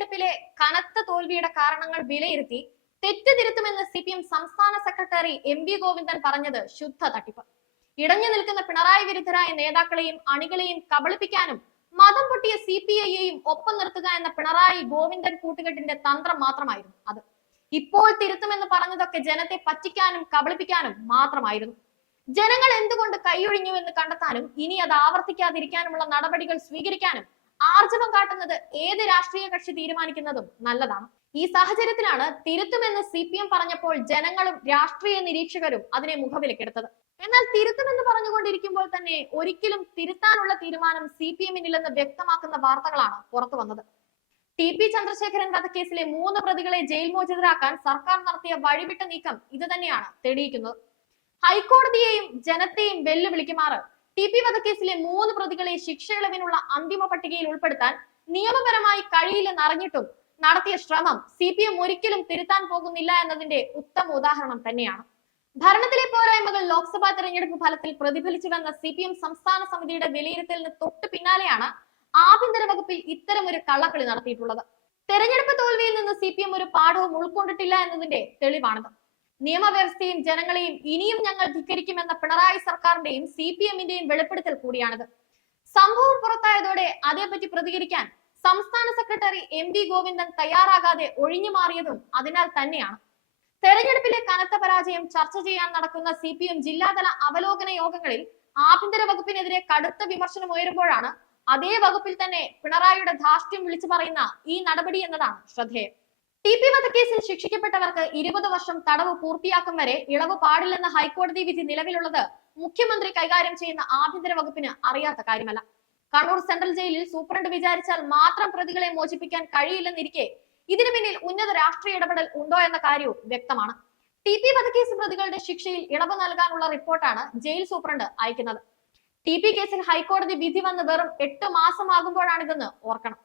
തെരഞ്ഞെടുപ്പിലെ കനത്ത തോൽവിയുടെ കാരണങ്ങൾ വിലയിരുത്തി തെറ്റ് തിരുത്തുമെന്ന് സി പി എം സംസ്ഥാന സെക്രട്ടറി എം വി ഗോവിന്ദൻ പറഞ്ഞത് ശുദ്ധ തട്ടിപ്പ്. ഇടഞ്ഞു നിൽക്കുന്ന പിണറായി വിരുദ്ധരായ നേതാക്കളെയും അണികളെയും കബളിപ്പിക്കാനും മതം പൊട്ടിയ സി പി ഐയെയും ഒപ്പം നിർത്തുക എന്ന പിണറായി ഗോവിന്ദൻ കൂട്ടുകെട്ടിന്റെ തന്ത്രം മാത്രമായിരുന്നു അത്. ഇപ്പോൾ തിരുത്തുമെന്ന് പറഞ്ഞതൊക്കെ ജനത്തെ പറ്റിക്കാനും കബളിപ്പിക്കാനും മാത്രമായിരുന്നു. ജനങ്ങൾ എന്തുകൊണ്ട് കൈയൊഴിഞ്ഞു എന്ന് കണ്ടെത്താനും ഇനി അത് ആവർത്തിക്കാതിരിക്കാനുമുള്ള നടപടികൾ സ്വീകരിക്കാനും ആർജവം കാട്ടുന്നത് ഏത് രാഷ്ട്രീയ കക്ഷി തീരുമാനിക്കുന്നതും നല്ലതാണ്. ഈ സാഹചര്യത്തിലാണ് തിരുത്തുമെന്ന് സി പി എം പറഞ്ഞപ്പോൾ ജനങ്ങളും രാഷ്ട്രീയ നിരീക്ഷകരും അതിനെ മുഖവിലക്കെടുത്തത്. എന്നാൽ തിരുത്തുമെന്ന് പറഞ്ഞുകൊണ്ടിരിക്കുമ്പോൾ തന്നെ ഒരിക്കലും തിരുത്താനുള്ള തീരുമാനം സി പി എമ്മിനില്ലെന്ന് വ്യക്തമാക്കുന്ന വാർത്തകളാണ് പുറത്തു വന്നത്. ടി പി ചന്ദ്രശേഖരൻ വധക്കേസിലെ മൂന്ന് പ്രതികളെ ജയിൽ മോചിതരാക്കാൻ സർക്കാർ നടത്തിയ വഴിവിട്ട നീക്കം ഇത് തന്നെയാണ് തെളിയിക്കുന്നത്. ഹൈക്കോടതിയെയും ജനത്തെയും വെല്ലുവിളിക്കുമാറ് ടി പി വധക്കേസിലെ മൂന്ന് പ്രതികളെ ശിക്ഷയിളവിനുള്ള അന്തിമ പട്ടികയിൽ ഉൾപ്പെടുത്താൻ നിയമപരമായി കഴിയില്ലെന്ന് അറിഞ്ഞിട്ടും നടത്തിയ ശ്രമം സി പി എം ഒരിക്കലും തിരുത്താൻ പോകുന്നില്ല എന്നതിന്റെ ഉത്തമ ഉദാഹരണം തന്നെയാണ്. ഭരണത്തിലെ പോരായ്മകൾ ലോക്സഭാ തെരഞ്ഞെടുപ്പ് ഫലത്തിൽ പ്രതിഫലിച്ചുവെന്ന സി പി എം സംസ്ഥാന സമിതിയുടെ വിലയിരുത്തലിന് തൊട്ടു പിന്നാലെയാണ് ആഭ്യന്തര വകുപ്പിൽ ഇത്തരം ഒരു കള്ളക്കളി നടത്തിയിട്ടുള്ളത്. തെരഞ്ഞെടുപ്പ് തോൽവിയിൽ നിന്ന് സി പി എം ഒരു പാഠവും ഉൾക്കൊണ്ടിട്ടില്ല എന്നതിന്റെ തെളിവാണിത്. നിയമവ്യവസ്ഥയും ജനങ്ങളെയും ഇനിയും ഞങ്ങൾ ധിക്കരിക്കുമെന്ന പിണറായി സർക്കാരിന്റെയും സി പി എമ്മിന്റെയും വെളിപ്പെടുത്തൽ കൂടിയാണിത്. സംഭവം പുറത്തായതോടെ അതേപറ്റി പ്രതികരിക്കാൻ സംസ്ഥാന സെക്രട്ടറി എം വി ഗോവിന്ദൻ തയ്യാറാകാതെ ഒഴിഞ്ഞു മാറിയതും അതിനാൽ തന്നെയാണ്. തെരഞ്ഞെടുപ്പിലെ കനത്ത പരാജയം ചർച്ച ചെയ്യാൻ നടക്കുന്ന സി പി എം ജില്ലാതല അവലോകന യോഗങ്ങളിൽ ആഭ്യന്തര വകുപ്പിനെതിരെ കടുത്ത വിമർശനം ഉയരുമ്പോഴാണ് അതേ വകുപ്പിൽ തന്നെ പിണറായിയുടെ ധാർഷ്ട്യം വിളിച്ചു പറയുന്ന ഈ നടപടി എന്നതാണ് ശ്രദ്ധേയം. ടി പി വധക്കേസിൽ ശിക്ഷിക്കപ്പെട്ടവർക്ക് ഇരുപത് വർഷം തടവ് പൂർത്തിയാക്കും വരെ ഇളവ് പാടില്ലെന്ന ഹൈക്കോടതി വിധി നിലവിലുള്ളത് മുഖ്യമന്ത്രി കൈകാര്യം ചെയ്യുന്ന ആഭ്യന്തര വകുപ്പിന് അറിയാത്ത കാര്യമല്ല. കണ്ണൂർ സെൻട്രൽ ജയിലിൽ സൂപ്രണ്ട് വിചാരിച്ചാൽ മാത്രം പ്രതികളെ മോചിപ്പിക്കാൻ കഴിയില്ലെന്നിരിക്കെ ഇതിനു പിന്നിൽ ഉന്നത രാഷ്ട്രീയ ഇടപെടൽ ഉണ്ടോ എന്ന കാര്യവും വ്യക്തമാണ്. ടി പി വധക്കേസ് പ്രതികളുടെ ശിക്ഷയിൽ ഇളവ് നൽകാനുള്ള റിപ്പോർട്ടാണ് ജയിൽ സൂപ്രണ്ട് അയക്കുന്നത്. ടി പി കേസിൽ ഹൈക്കോടതി വിധി വന്ന് വെറും എട്ട് മാസമാകുമ്പോഴാണിതെന്ന് ഓർക്കണം.